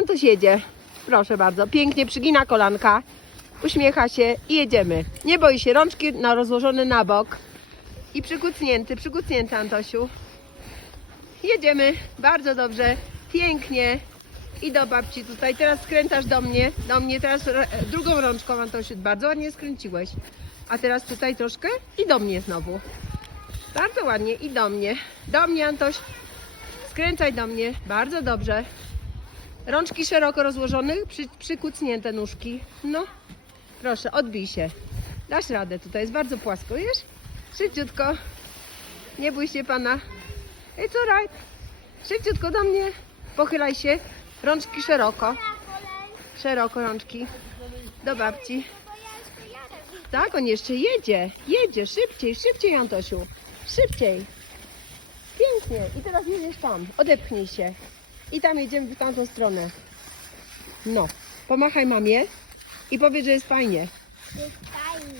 Antoś jedzie. Proszę bardzo. Pięknie przygina kolanka. Uśmiecha się i jedziemy. Nie boi się. Rączki na rozłożone na bok. I przykucnięty, przykucnięty Antosiu. Jedziemy. Bardzo dobrze. Pięknie. I do babci tutaj. Teraz skręcasz do mnie. Do mnie teraz drugą rączką Antosiu. Bardzo ładnie skręciłeś. A teraz tutaj troszkę i do mnie znowu. Bardzo ładnie i do mnie. Do mnie Antoś. Skręcaj do mnie. Bardzo dobrze. Rączki szeroko rozłożone, przy, przykucnięte nóżki. No, proszę, odbij się. Dasz radę, tutaj jest bardzo płasko, wiesz? Szybciutko. Nie bój się pana. It's alright. Szybciutko do mnie. Pochylaj się. Rączki szeroko. Szeroko rączki. Do babci. Tak, on jeszcze jedzie. Jedzie, szybciej, szybciej, Antosiu. Szybciej. Pięknie. I teraz jedziesz tam. Odepchnij się. I tam jedziemy w tamtą stronę. No. Pomachaj mamie i powiedz, że jest fajnie. Jest fajnie.